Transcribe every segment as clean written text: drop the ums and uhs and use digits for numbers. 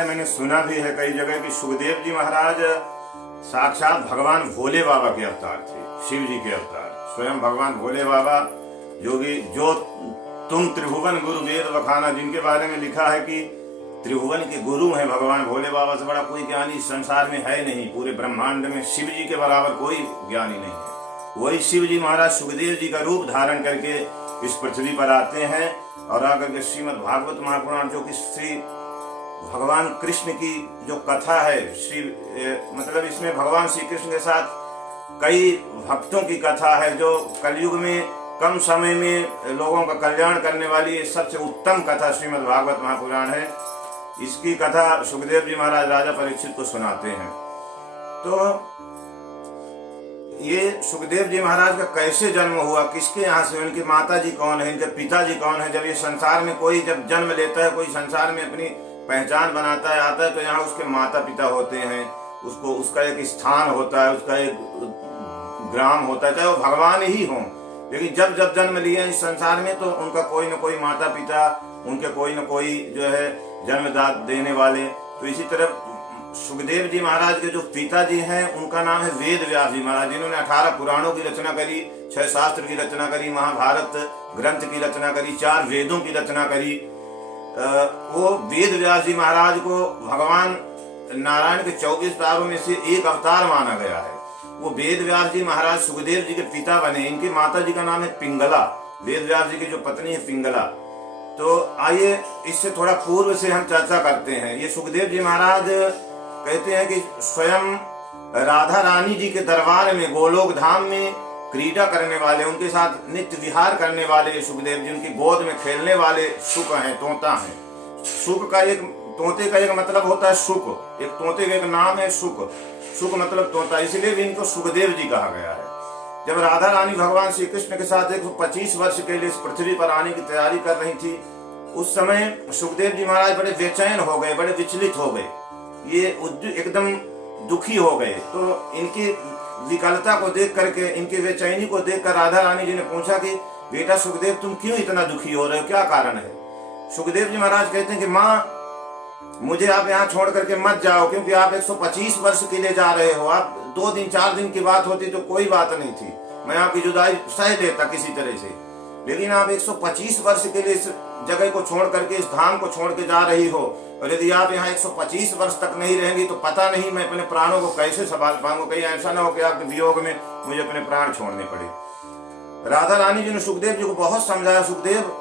है, मैंने सुना भी है कई जगह कि सुखदेव जी महाराज साक्षात भगवान भोले बाबा के अवतार थे, शिव जी के अवतार। स्वयं भगवान भोले बाबा जो तुम त्रिभुवन गुरु वेद बखाना, जिनके बारे में लिखा है कि त्रिभुवन के गुरु हैं भगवान भोले बाबा से बड़ा कोई ज्ञानी संसार में है नहीं, पूरे ब्रह्मांड में शिव जी के बराबर कोई ज्ञानी नहीं है। वही शिव जी महाराज सुखदेव जी का रूप धारण करके इस पृथ्वी पर आते हैं और आकर के श्रीमद् भागवत महापुराण, जो कि श्री भगवान कृष्ण की जो कथा है, मतलब इसमें भगवान श्री कृष्ण के साथ कई भक्तों की कथा है, जो कलयुग में कम समय में लोगों का कल्याण करने वाली सबसे उत्तम कथा श्रीमद् भागवत महापुराण है। इसकी कथा सुखदेव जी महाराज राजा परीक्षित को सुनाते हैं। तो ये सुखदेव जी महाराज का कैसे जन्म हुआ, किसके यहाँ से, उनकी माता जी कौन है, इनके पिताजी कौन है। जब ये संसार में कोई जब जन्म लेता है, कोई संसार में अपनी पहचान बनाता है, आता है, तो यहाँ उसके माता पिता होते हैं, उसका एक स्थान होता है, उसका एक ग्राम होता है, चाहे वो भगवान ही हो। लेकिन जब जब जन्म लिया इस संसार में, तो उनका कोई न कोई माता पिता, उनके कोई न कोई जो है जन्मदात देने वाले। तो इसी तरह सुखदेव जी महाराज के जो पिताजी हैं, उनका नाम है वेद व्यास जी महाराज, जिन्होंने 18 पुराणों की रचना करी, 6 शास्त्र की रचना करी, महाभारत ग्रंथ की रचना करी, 4 वेदों की रचना करी। वो वेद व्यास जी महाराज को भगवान नारायण के 24 अवतारों में से एक अवतार माना गया है। वो वेद व्यास जी महाराज सुखदेव जी के पिता बने। इनकी माता जी का नाम है पिंगला, वेद व्यास जी की जो पत्नी है पिंगला। तो आइए इससे थोड़ा पूर्व से हम चर्चा करते हैं। ये सुखदेव जी महाराज कहते हैं कि स्वयं राधा रानी जी के दरबार में गोलोक धाम में क्रीड़ा करने वाले, उनके साथ नित्य विहार करने वाले सुखदेव जी, उनकी गोद में खेलने वाले सुख हैं, तोता हैं। सुख का एक, तोते का एक मतलब होता है सुख, एक तोते का एक नाम है सुख, सुख मतलब तोता, इसलिए भी इनको सुखदेव जी कहा गया है। जब राधा रानी भगवान श्री कृष्ण के साथ 125 वर्ष के लिए इस पृथ्वी पर आने की तैयारी कर रही थी, उस समय सुखदेव जी महाराज बड़े बेचैन हो गए, बड़े विचलित हो गए, ये एकदम दुखी हो गए। तो इनकी विकलता को देख करके, इनकी बेचैनी को देखकर राधा रानी जी ने पूछा कि बेटा सुखदेव, तुम क्यों इतना दुखी हो रहे हो, क्या कारण है। सुखदेव जी महाराज कहते हैं कि माँ, मुझे आप यहाँ छोड़ करके मत जाओ, क्योंकि आप 125 वर्ष के लिए जा रहे हो। आप 2 दिन 4 दिन की बात होती तो कोई बात नहीं थी, मैं आपकी जुदाई सह लेता किसी तरह से, लेकिन आप 125 वर्ष के लिए इस जगह को छोड़ करके, इस धाम को छोड़ के जा रही हो, और यदि आप यहाँ 125 वर्ष तक नहीं रहेंगी तो पता नहीं मैं अपने प्राणों को कैसे संभाल पाऊंगा, कहीं ऐसा ना हो कि आपके वियोग में मुझे अपने प्राण छोड़ने पड़े। राधा रानी जी ने सुखदेव जी को बहुत समझाया, सुखदेव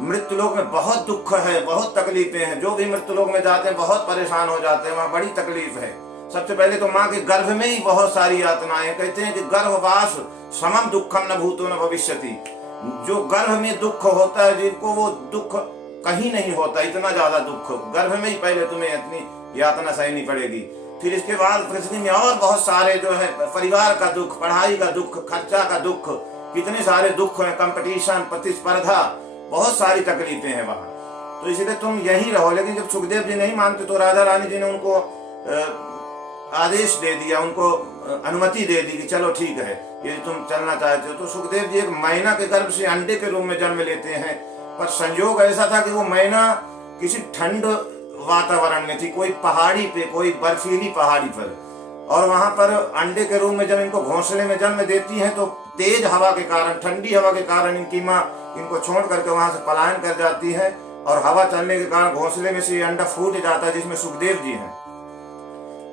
मृत्यु लोक में बहुत दुख है, बहुत तकलीफें हैं, जो भी मृत्यु लोक में जाते हैं बहुत परेशान हो जाते हैं, वहाँ बड़ी तकलीफ है। सबसे पहले तो माँ के गर्भ में ही बहुत सारी यातनाएं, कहते हैं कि गर्भवास समम दुखम न भूतो न भविष्यति, जो गर्भ में दुख होता है, जिनको वो दुख कहीं नहीं होता, इतना ज्यादा दुख गर्भ में ही पहले तुम्हें इतनी यातना सहनी पड़ेगी। फिर इसके बाद पृथ्वी में और बहुत सारे जो है, परिवार का दुख, पढ़ाई का दुख, खर्चा का दुख, कितने सारे दुख है, कंपटीशन, प्रतिस्पर्धा, बहुत सारी तकलीफें हैं वहां। तो इसलिए तुम यहीं रहो। लेकिन जब सुखदेव जी नहीं मानते तो राधा रानी जी ने उनको आदेश दे दिया, उनको अनुमति दे दी कि चलो ठीक है, ये तुम चलना चाहते हो। तो सुखदेव जी एक मैना के गर्भ से अंडे के रूप में जन्म लेते हैं, पर संयोग ऐसा था कि वो मैना किसी ठंड वातावरण में थी, कोई पहाड़ी पे, कोई बर्फीली पहाड़ी पर, और वहां पर अंडे के रूप में जब इनको घोंसले में जन्म देती हैं तो तेज हवा के कारण, ठंडी हवा के कारण इनकी माँ इनको छोड़ करके वहां से पलायन कर जाती है, और हवा चलने के कारण घोंसले में से ये अंडा फूट जाता है, जिसमें सुखदेव जी हैं।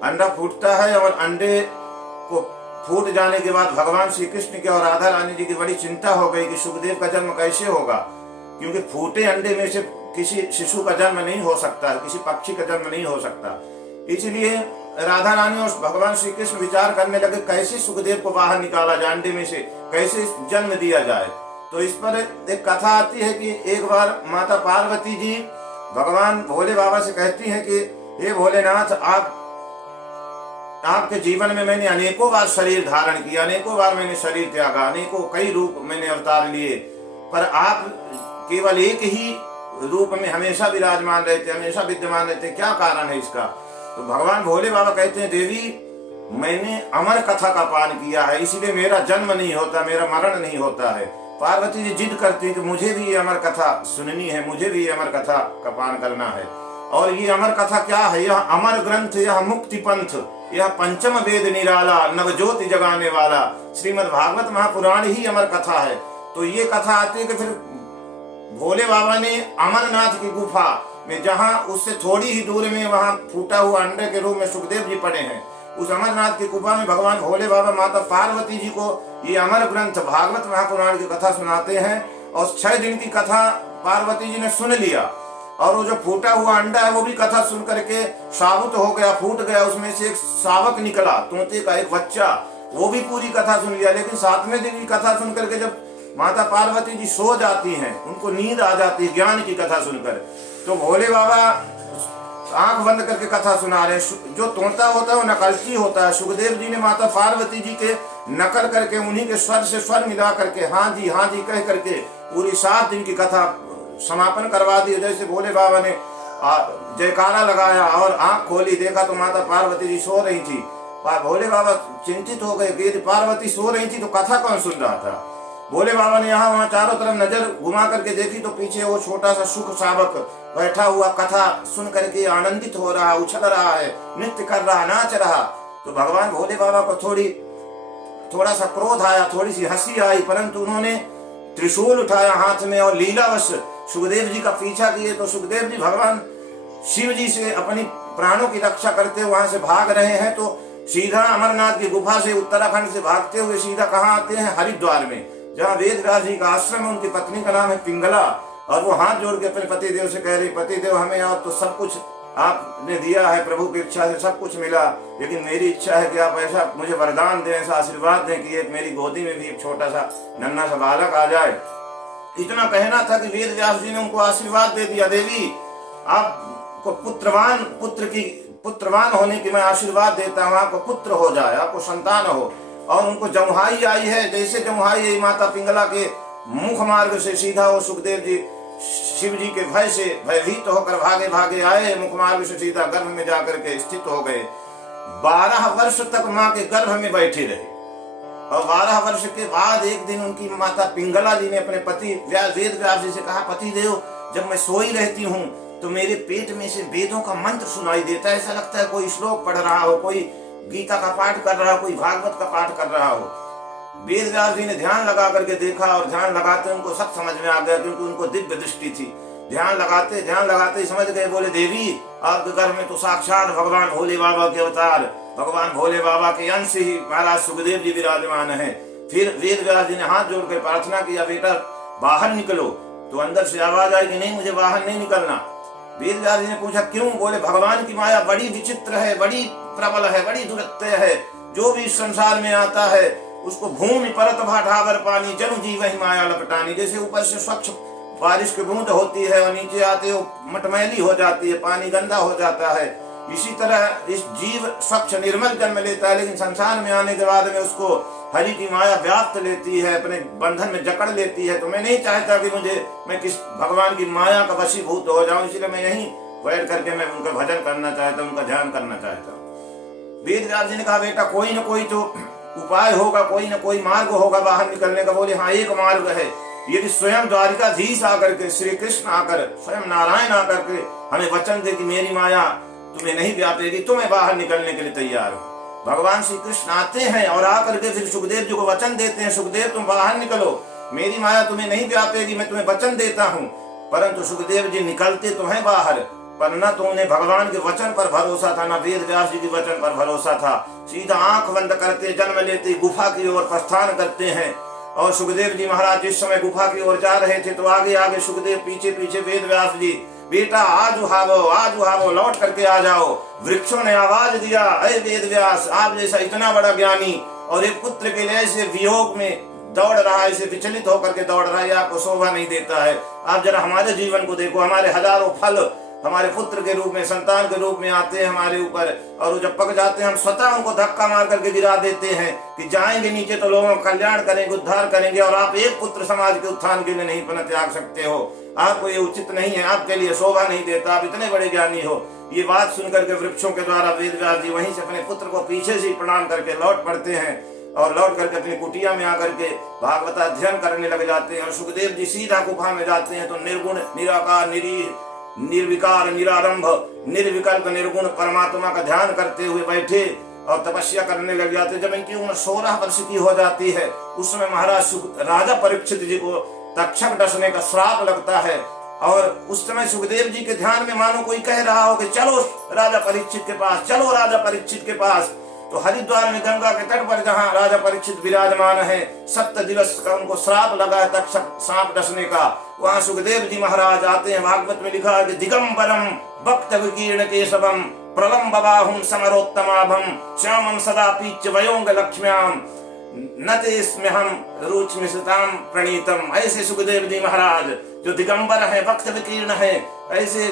अंडा फूटता है और अंडे को फूट जाने के बाद भगवान श्री कृष्ण के और राधा रानी जी की बड़ी चिंता हो गई कि सुखदेव का जन्म कैसे होगा, क्योंकि फूटे अंडे में से किसी शिशु का जन्म नहीं हो सकता, किसी पक्षी का जन्म नहीं हो सकता। इसलिए राधा रानी और भगवान श्री कृष्ण विचार करने लगे कैसे सुखदेव को बाहर निकाला जाए, अंडे में से कैसे जन्म दिया जाए। तो इस पर एक कथा आती है कि एक बार माता पार्वती जी भगवान भोले बाबा से कहती हैं कि हे भोलेनाथ, आपके जीवन में मैंने अनेकों बार शरीर धारण किया, अनेकों बार मैंने शरीर त्यागा, अनेकों कई रूप मैंने अवतार लिए, पर आप केवल एक ही रूप में हमेशा विराजमान रहते, हमेशा विद्यमान रहते, क्या कारण है इसका। तो भगवान भोले बाबा कहते हैं, देवी मैंने अमर कथा का पान किया है, इसलिए मेरा जन्म नहीं होता, मेरा मरण नहीं होता है। पार्वती जी जिद करती है कि मुझे भी ये अमर कथा सुननी है, मुझे भी ये अमर कथा का पान करना है। और ये अमर कथा क्या है? यह अमर ग्रंथ, यह मुक्ति पंथ, यह पंचम वेद निराला, नवज्योति जगाने वाला श्रीमद् भागवत महापुराण ही अमर कथा है। तो ये कथा आती है कि फिर भोले बाबा ने अमरनाथ की गुफा में, जहां उससे थोड़ी ही दूर में वहां फूटा हुआ अंडे के रूप में सुखदेव जी पड़े हैं, उस अमरनाथ की गुफा में भगवान भोले बाबा माता पार्वती जी को ये अमर ग्रंथ भागवत महापुराण की कथा सुनाते हैं। और 6 दिन की कथा पार्वती जी ने सुन लिया, और वो जो फूटा हुआ अंडा है वो भी कथा सुन करके साबुत हो गया, फूट गया, उसमें से एक शावक निकला, तोते का एक बच्चा, वो भी पूरी कथा सुन लिया। लेकिन 7वें दिन की कथा सुन करके जब माता पार्वती जी सो जाती हैं, उनको नींद आ जाती है ज्ञान की कथा सुनकर, तो भोले बाबा आंख बंद करके कथा सुना रहे हैं। जो तोता होता है वो नकलची होता है। सुखदेव जी ने माता पार्वती जी के नकल करके उन्हीं के स्वर से स्वर मिला करके हाँ जी कह करके पूरी 7 दिन की कथा समापन करवा दी। जैसे भोले बाबा ने जयकारा लगाया और आंख खोली, देखा तो माता पार्वती जी सो रही थी। भोले बाबा चिंतित हो गए कि पार्वती सो रही थी तो कथा कौन सुन रहा था। भोले बाबा ने यहाँ वहाँ चारों तरफ नजर घुमा करके देखी तो पीछे वो छोटा सा सुख शावक बैठा हुआ कथा सुन करके आनंदित हो रहा, उछल रहा है, नृत्य कर रहा, नाच रहा। तो भगवान भोले बाबा को थोड़ा सा क्रोध आया, थोड़ी सी हंसी आई, परंतु उन्होंने त्रिशूल उठाया हाथ में और लीलावश सुखदेव जी का पीछा किए। तो सुखदेव जी भगवान शिव जी से अपनी प्राणों की रक्षा करते वहां से भाग रहे हैं। तो सीधा अमरनाथ की गुफा से उत्तराखंड से भागते हुए सीधा कहाँ आते हैं? हरिद्वार में, जहाँ वेद व्यास जी का आश्रम है। उनकी पत्नी का नाम है पिंगला, और वो हाथ जोड़ के अपने पतिदेव से कह रही, पतिदेव हमें और तो सब कुछ आपने दिया है, प्रभु की इच्छा से सब कुछ मिला, लेकिन मेरी इच्छा है कि आप ऐसा मुझे वरदान दें, ऐसा आशीर्वाद दें कि एक मेरी गोदी में भी एक छोटा सा नन्हा सा बालक आ जाए। इतना कहना था कि वेद व्यास जी ने उनको आशीर्वाद दे दिया, देवी आपको पुत्रवान होने की मैं आशीर्वाद देता हूँ, आपको पुत्र हो जाए, आपको संतान हो। और उनको जमुहाई आई है। जैसे जमुहाई आई, माता पिंगला के मुख मार्ग से सीधा वो सुखदेव जी शिव जी के भय से भयभीत होकर भागे भागे आए, मुख मार्ग से सीधा गर्भ में जाकर के स्थित हो गए। 12 वर्ष तक माँ के गर्भ में बैठे रहे, और 12 वर्ष के बाद एक दिन उनकी माता पिंगला जी ने अपने पति वेद व्यास जी से कहा, पति देव जब मैं सोई रहती हूँ तो मेरे पेट में से वेदों का मंत्र सुनाई देता है, ऐसा लगता है कोई श्लोक पढ़ रहा हो, कोई गीता का पाठ कर रहा हो, कोई भागवत का पाठ कर रहा हो। वेद व्यास जी ने ध्यान लगा करके देखा, और ध्यान लगाते उनको सब समझ में आ गया, क्योंकि उनको दिव्य दृष्टि थी। ध्यान लगाते ही समझ गए। बोले, देवी आपके गर्भ में तो साक्षात भगवान भोले बाबा के अवतार, भगवान भोले बाबा के अंश ही महाराज सुखदेव जी विराजमान है। फिर वेद व्यास जी ने हाथ जोड़कर प्रार्थना किया, बेटा बाहर निकलो। तो अंदर से आवाज आई कि नहीं, मुझे बाहर नहीं निकलना। वेद व्यास जी ने पूछा, क्यों? बोले, भगवान की माया बड़ी विचित्र है, बड़ी प्रबल है, बड़ी दुरत्य है। जो भी इस संसार में आता है उसको भूमि परत भाठावर पानी, जनु जीव ही माया लपटानी। जैसे ऊपर से स्वच्छ बारिश की बूंद होती है और नीचे आते हो मटमैली हो जाती है, पानी गंदा हो जाता है, इसी तरह इस जीव स्वच्छ निर्मल जन्म लेता है, लेकिन संसार में आने के बाद में उसको हरि की माया व्याप्त लेती है, अपने बंधन में जकड़ लेती है। तो मैं नहीं चाहता कि मैं किस भगवान की माया का वशीभूत हो जाऊं, इसलिए मैं यहीं बैठ करके मैं उनका भजन करना चाहता हूं, उनका ध्यान करना चाहता हूँ। वेद व्यास जी ने कहा, बेटा कोई न कोई तो उपाय होगा, कोई न कोई मार्ग होगा बाहर निकलने का। बोले, हाँ एक मार्ग है, यदि स्वयं द्वारिकाधीश आकर के, श्री कृष्ण आकर, स्वयं नारायण आकर के हमें वचन दे कि मेरी माया तुम्हें नहीं व्यापेगी, तो मैं बाहर निकलने के लिए तैयार हूँ। भगवान श्री कृष्ण आते हैं और आकर के फिर सुखदेव जी को वचन देते हैं, सुखदेव तुम बाहर निकलो, मेरी माया तुम्हें नहीं व्यापेगी, मैं तुम्हें वचन देता हूँ। परंतु सुखदेव जी निकलते तो हैं बाहर, पर न तो उन्हें भगवान के वचन पर भरोसा था, न वेद व्यास जी के वचन पर भरोसा था। सीधा आंख बंद करते, जन्म लेते गुफा की ओर प्रस्थान करते हैं। और सुखदेव जी महाराज जिस समय गुफा की ओर जा रहे थे तो आगे आगे सुखदेव, पीछे पीछे वेद व्यास जी। बेटा आज उहावो, लौट करके आ जाओ। वृक्षों ने आवाज दिया, अरे वेद व्यास, आप जैसा इतना बड़ा ज्ञानी और एक पुत्र के लिए ऐसे वियोग में दौड़ रहा है, ऐसे विचलित होकर के दौड़ रहा है, आपको शोभा नहीं देता है। आप जरा हमारे जीवन को देखो, हमारे हजारों फल हमारे पुत्र के रूप में, संतान के रूप में आते हैं हमारे ऊपर, और वो जब पक जाते हैं हम स्वतः उनको धक्का मार करके गिरा देते हैं कि जाएंगे नीचे तो लोगों का कल्याण करेंगे, उद्धार करेंगे, और आप एक पुत्र समाज के उत्थान के लिए नहीं पन त्याग सकते हो। आपको ये उचित नहीं है, आपके लिए शोभा नहीं देता, आप इतने बड़े ज्ञानी हो। ये बात सुनकर के वृक्षों के द्वारा वेद व्यास जी वहीं से अपने पुत्र को पीछे से प्रणाम करके लौट पड़ते हैं, और लौट करके अपनी कुटिया में आकर के भागवत अध्ययन करने लग जाते हैं। और सुखदेव जी सीधा गुफा में जाते हैं तो निर्गुण, निराकार, निरीह, निर्विकार निरारंभ निर्विकल्प निर्गुण परमात्मा का ध्यान करते हुए बैठे और तपस्या करने लग जाते। जब इनकी उम्र 16 वर्ष की हो जाती है, उस समय महाराज राजा परीक्षित जी को तक्षक डसने का श्राप लगता है। और उस समय सुखदेव जी के ध्यान में मानो कोई कह रहा हो कि चलो राजा परीक्षित के पास, चलो राजा परीक्षित के पास। तो हरिद्वार में गंगा के तट पर जहाँ राजा परीक्षित विराजमान है, 7 दिवस का उनको श्राप लगा है तक्षक सांप डसने का, वहाँ सुखदेव जी महाराज आते हैं। भागवत में लिखा है कि दिगंबरम भक्त विकीर्ण केशवम प्रलम्ब बाहुम समरोत्तमाभम श्यामम सदा पीच्य वयोंग लक्ष्म्याम नतेस्म्य हम रुचिमिषताम प्रणीतम। ऐसे सुखदेव जी महाराज जो दिगंबर है, भक्त विकीर्ण है, ऐसे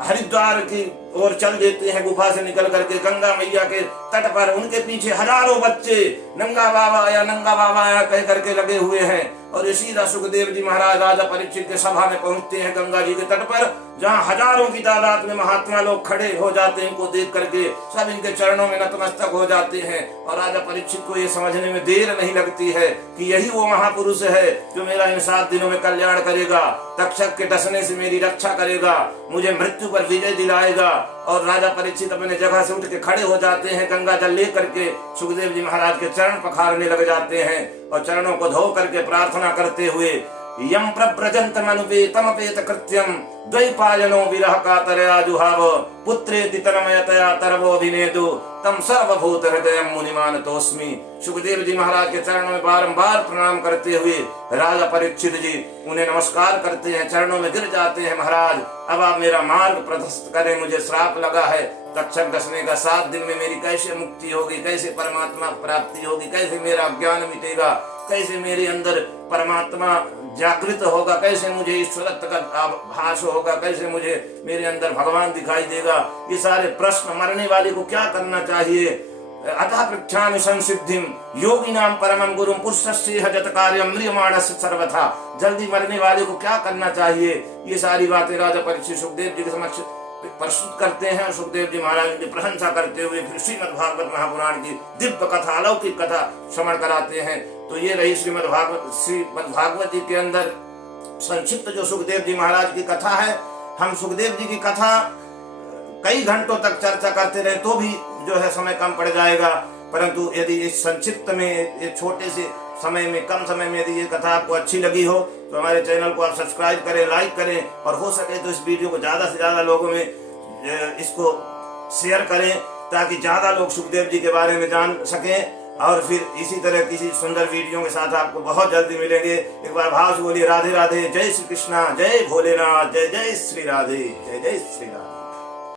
हरिद्वार की ओर चल देते हैं, गुफा से निकल करके गंगा मैया के तट पर। उनके पीछे हजारों बच्चे नंगा बाबा आया कह करके लगे हुए हैं। और इसी तरह सुखदेव जी महाराज राजा परीक्षित के सभा में पहुंचते हैं गंगा जी के तट पर, जहाँ हजारों की तादाद में महात्मा लोग खड़े हो जाते हैं। इनको देख करके सब इनके चरणों में नतमस्तक हो जाते हैं। और राजा परीक्षित को ये समझने में देर नहीं लगती है कि यही वो महापुरुष है जो मेरा इन 7 दिनों में कल्याण करेगा, तक्षक के डसने से मेरी रक्षा करेगा, मुझे मृत्यु पर विजय दिलाएगा। और राजा परीक्षित अपने जगह से उठ के खड़े हो जाते हैं, गंगा जल लेकर के सुखदेव जी महाराज के चरण पखारने लग जाते हैं और चरणों को धो करके प्रार्थना करते हुए यम प्रव्रजंत मनुपेतमपेत कृत्यम द्वैपायनो विरह कातरया जुहाव पुत्रेति तन्मयतया तरवोभिनेदु तम सर्वभूत हृदयम मुनिमानतोस्मि। सुखदेव जी महाराज के चरणों में बारंबार प्रणाम करते हुए राजा परीक्षित जी उन्हें नमस्कार करते हैं, चरणों में गिर जाते हैं। महाराज अब आप मेरा मार्ग प्रशस्त करें, मुझे श्राप लगा है तक्षक डसने का, 7 दिन में मेरी कैसे मुक्ति होगी, कैसे परमात्मा प्राप्ति होगी, कैसे मेरा ज्ञान मिटेगा, कैसे मेरे अंदर परमात्मा जागृत होगा, कैसे मुझे ईश्वरत्व का आभास होगा, कैसे मुझे मेरे अंदर भगवान दिखाई देगा। ये सारे प्रश्न, मरने वाले को क्या करना चाहिए, अतः पृच्छामि संसिद्धिम योगिनां परमं गुरुं पुरुषस्य हजत कार्यं म्रियमाणस्य सर्वथा। जल्दी मरने वाले को क्या करना चाहिए, ये सारी बातें राजा परीक्षित सुखदेव जी के समक्ष प्रस्तुत करते हैं। सुखदेव जी महाराज की प्रशंसा करते हुए फिर श्रीमद् भागवत महापुराण की दिव्य कथा, अलौकिक कथा श्रवण कराते हैं। तो ये रही श्रीमद् भागवत जी के अंदर संक्षिप्त जो सुखदेव जी महाराज की कथा है। हम सुखदेव जी की कथा कई घंटों तक चर्चा करते रहे तो भी जो है समय कम पड़ जाएगा, परंतु यदि इस संक्षिप्त में, ये छोटे से समय में, कम समय में यदि ये कथा आपको अच्छी लगी हो तो हमारे चैनल को आप सब्सक्राइब करें, लाइक करें और हो सके तो इस वीडियो को ज्यादा से ज्यादा लोगों में इसको शेयर करें ताकि ज्यादा लोग सुखदेव जी के बारे में जान सकें। और फिर इसी तरह किसी सुंदर वीडियो के साथ आपको बहुत जल्दी मिलेंगे। एक बार भाव से बोलिए राधे राधे, जय श्री कृष्णा, जय भोलेनाथ, जय जय श्री राधे, जय जय श्री राधे।